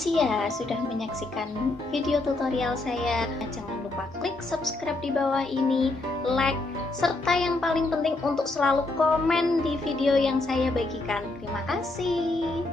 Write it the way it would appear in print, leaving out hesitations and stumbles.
kasih ya sudah menyaksikan video tutorial saya. Jangan lupa klik subscribe di bawah ini, like, serta yang paling penting untuk selalu komen di video yang saya bagikan. Terima kasih.